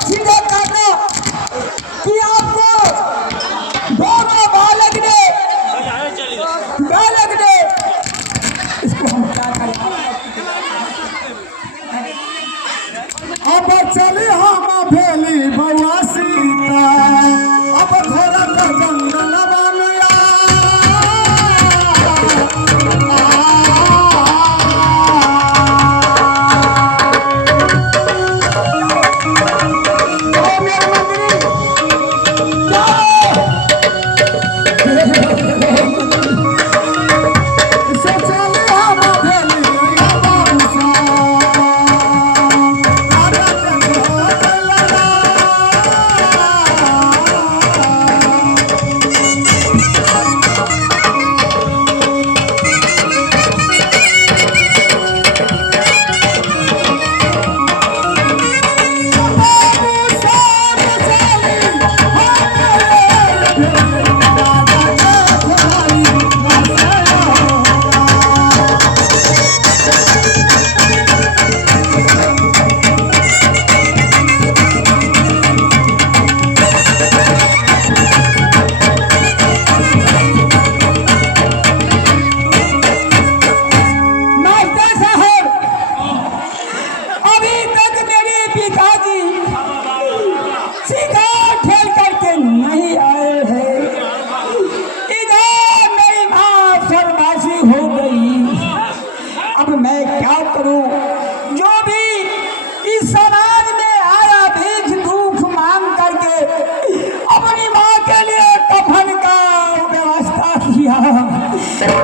सीधे कहना कि आपको दोनों बालक ने इसको हम क्या करें। अब चली हम भेली बउआ सीता अब थोड़ा का जंगल बनया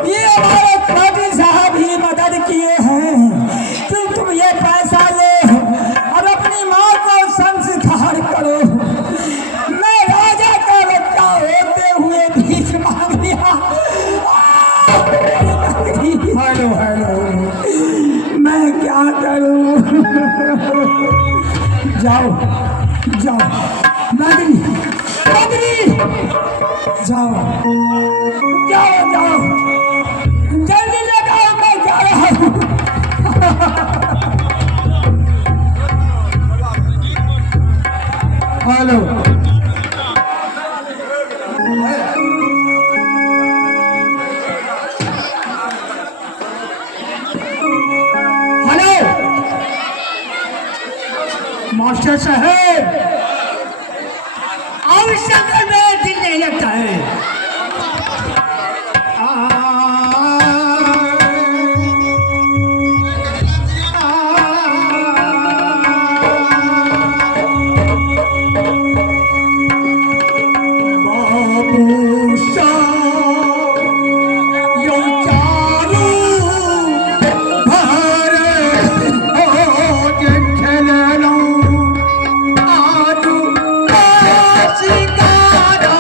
ये हमारे काजी साहब ही मदद किए हैं कि तुम ये पैसा ले और अपनी माँ को संस्कार करो। मैं राजा का बच्चा होते हुए भीख मांग लिया। हेलो हेलो मैं क्या करूं। जाओ जाओ नगरी नगरी जाओ जाओ जाओ जल्दी लगाओ मैं जा रहा हूँ। हेलो हेलो मास्टर साहब आवश्यक में दिल नहीं लगता है। शिकारा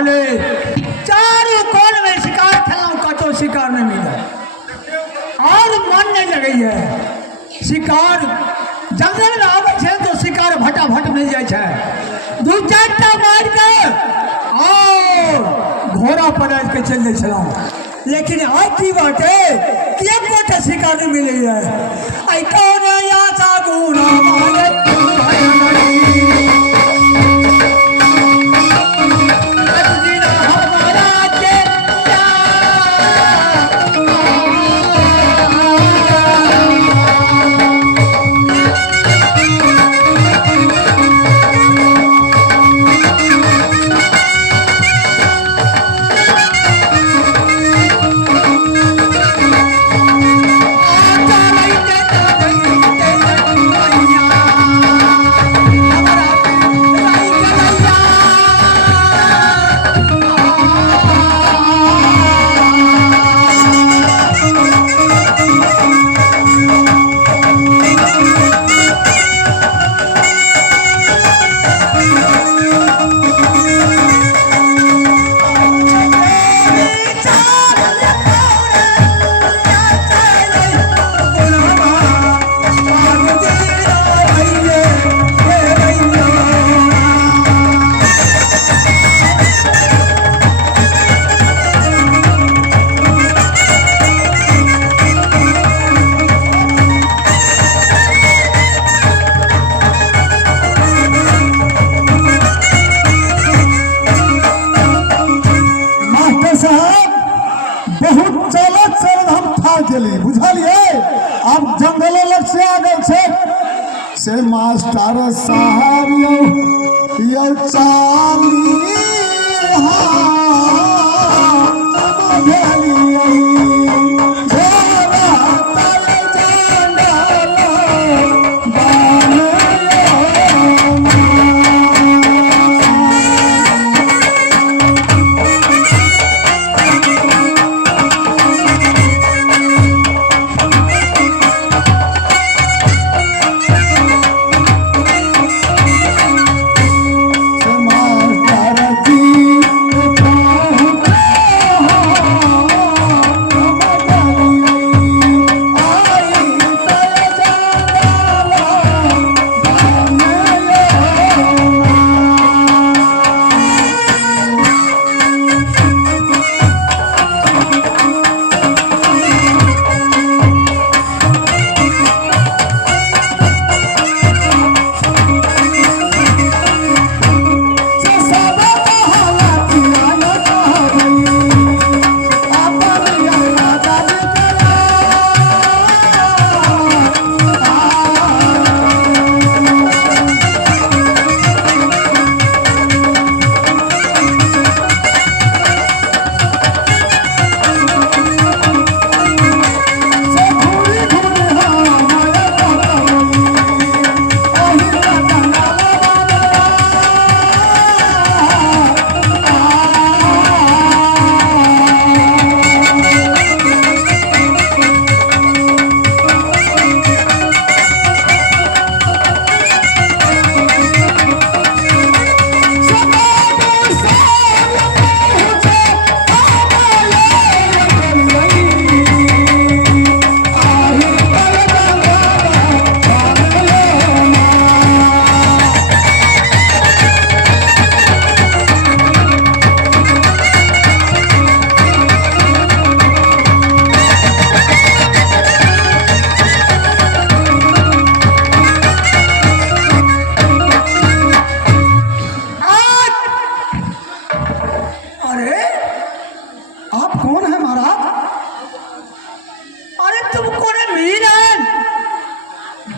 रहले चारों कोन में शिकार खेलूं कतो शिकार नहीं मिला और मन नहीं लगे है शिकार जंगल में आवे छे तो शिकार फटाफट मिल जाए छे दू चारटा मार के और घोड़ा पर के चल जाए छलां लेकिन आज की बात है कि एक कोटे शिकार नहीं मिली है आई कौन या सागुना मारे बुझलिए अब जंगल लग से आ गए से मास्टर साहब यो चाली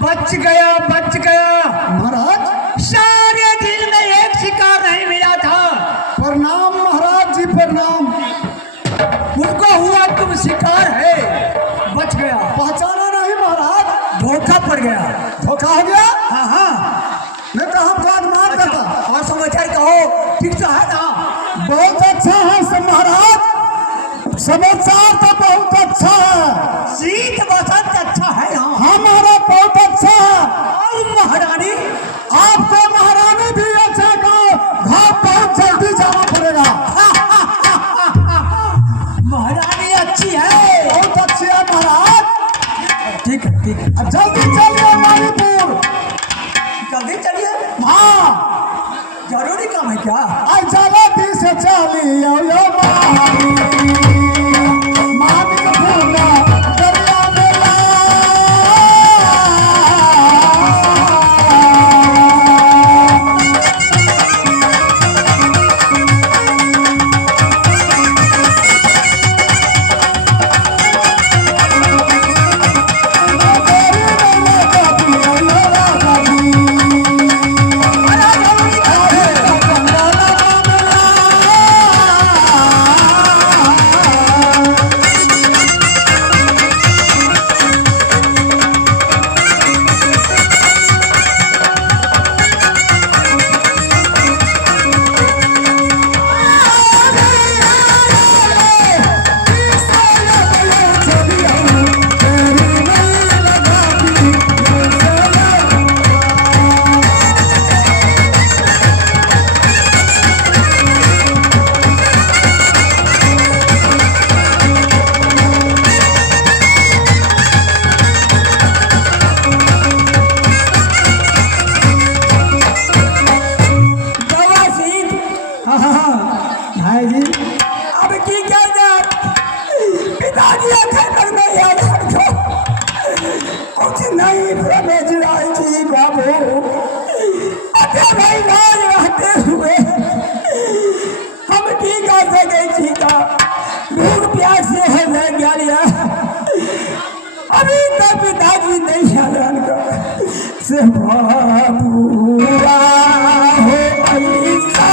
बच गया महाराज। सारे दिन में एक शिकार नहीं मिला था। प्रणाम महाराज जी प्रणाम। मुझको हुआ तुम शिकार है, बच गया। पहचाना नहीं महाराज, धोखा पड़ गया। धोखा हो गया। हाँ हाँ, मैं तो हमको आजमान अच्छा, करता। और समाचार कहो, ठीक तो है ना? बहुत अच्छा है सब महाराज, समाचार तो बहुत अच्छा है। शीत बसंत अच्छा है ना? हमारा बहुत अच्छा है। और महारानी, आपको महारानी भी अच्छा कहो, घर बहुत जल्दी जाना पड़ेगा। आई चला दी से चली आओ यो मानिक फूला दरिया में ला भाई जी अब की कर पिताजी खबर नहीं याद रखो कुछ नहीं प्रवेश राय जी बाबू अरे भाई राज रहते हुए हम की कर सके सीता भूख प्यास से है रह गया अभी तक पिताजी नहीं हैरान कर से बाबूरा हो ऐसा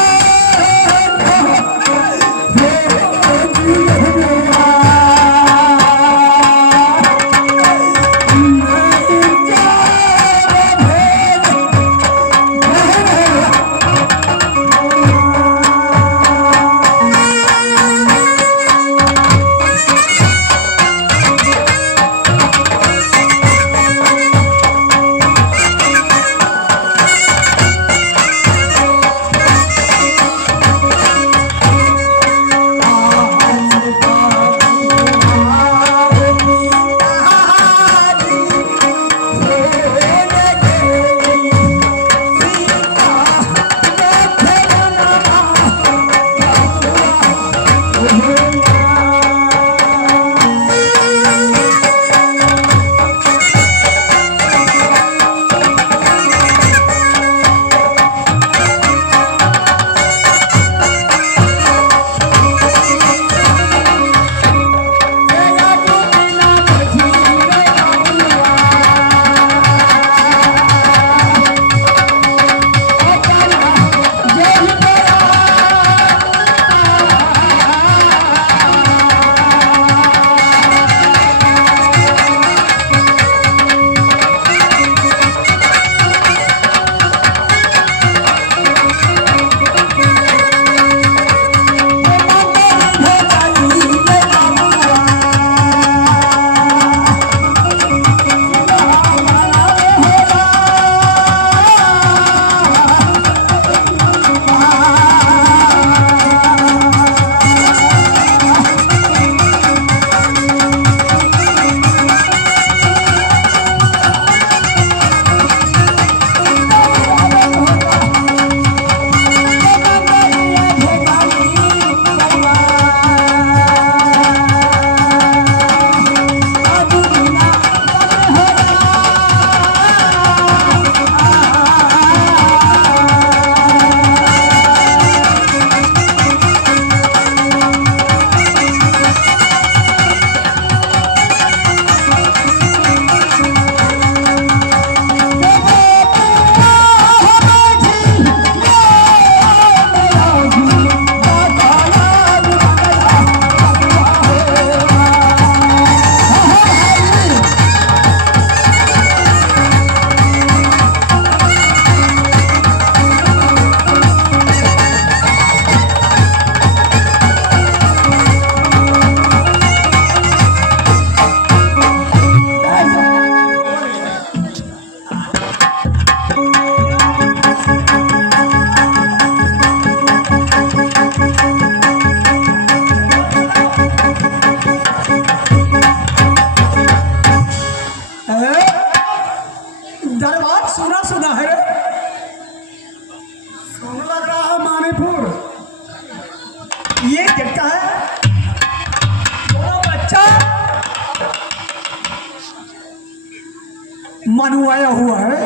मनवाया हुआ है।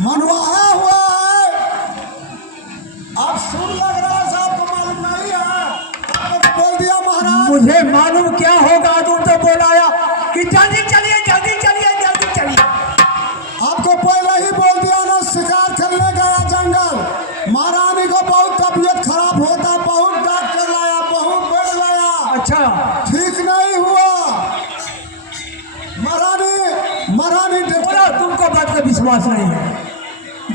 मनवाया हुआ है। आप सुन लग रहा है साहब को मालूम नहीं है। आपने तो बोल दिया महाराज। मुझे मालूम क्या होगा, तुम तो बोलाया कि जल्दी चलिए जल्दी चलिए जल्दी चलिए। आपको पहले ही बोल दिया ना, शिकार करने गया जंगल। महारानी को बहुत तबीयत खराब होता, बहुत डॉक्टर लाया, बहुत बेड लाया, अच्छा ठीक नहीं हुआ। महारानी बोला तुमको बात का विश्वास नहीं है।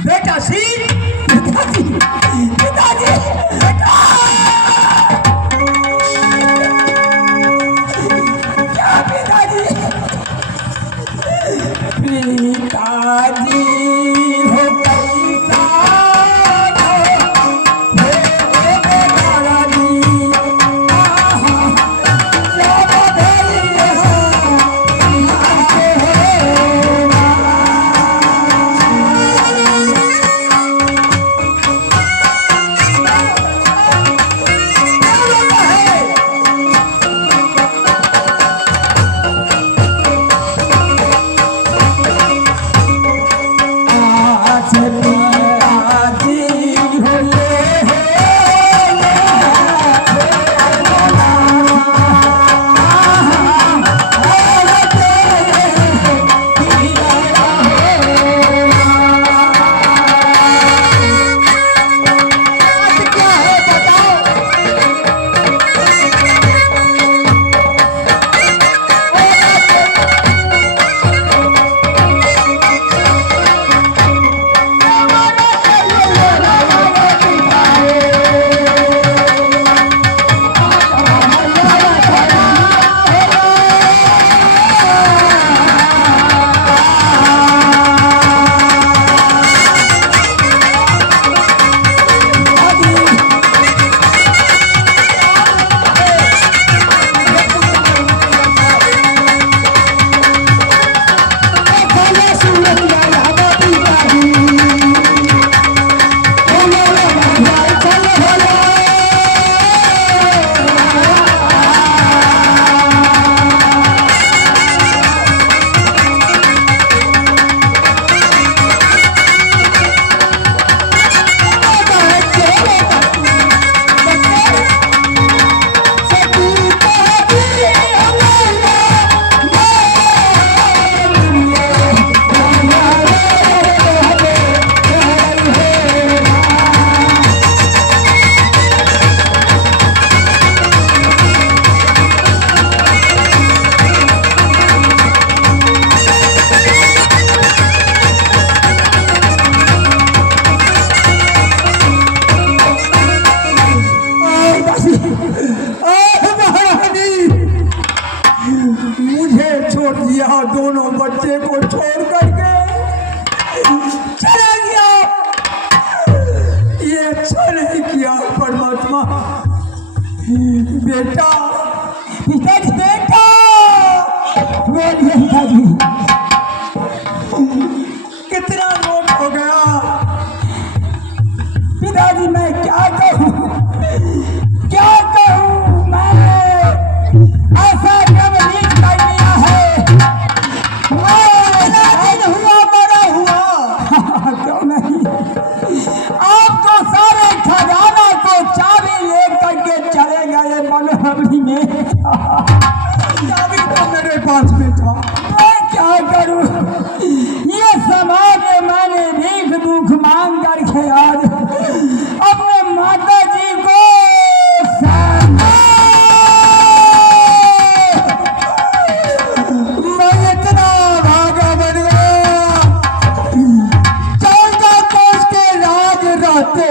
बेटा सिंह, पिताजी पिताजी बेटा, क्या पिताजी पिताजी हो कैसा हो बेटाजी, आहा क्या बदली है। मुझे छोड़ दिया, दोनों बच्चे को छोड़ करके चला गया। ये अच्छा नहीं किया परमात्मा। बेटा पिताजी बेटा, बोलिए पिताजी, कितना रोट हो गया पिताजी। मैं क्या कहूँ क्या कहूँ, मैं ऐसा कब नहीं किया है। हुआ बड़ा हुआ क्यों नहीं। आप तो सारे खजाना को चाबी लेकर के चले गए मनोहरी में। चाबी तो मेरे पास में था, मैं क्या करूं। ये समाज में मैंने भीख दुख मांग करके आज अपने माता जी को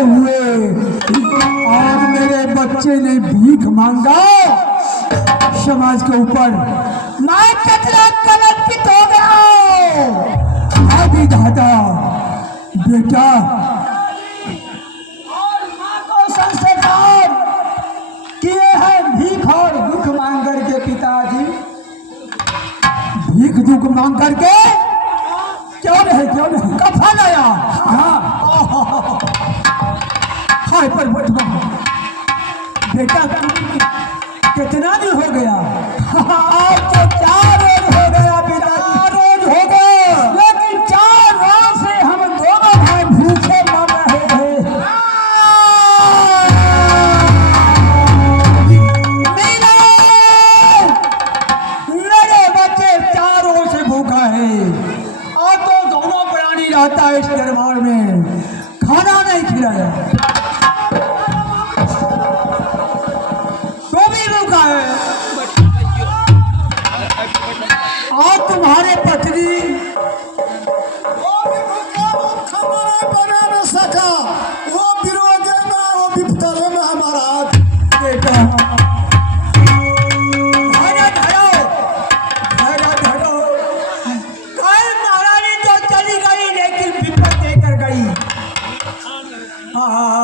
हुए और मेरे बच्चे ने भीख मांगा समाज के ऊपर। मैं कितना कलंकित हो गया। आदि दादा बेटा और माँ को संस्कार किए हैं भीख और दुख मांग करके। पिताजी भीख दुख मांग करके क्यों नहीं कफन आया। हाँ हाय पर बटवा बेटा कितना दिन हो गया। आज तो 4 रोज हो गया पिता, 4 रोज हो गया। हाँ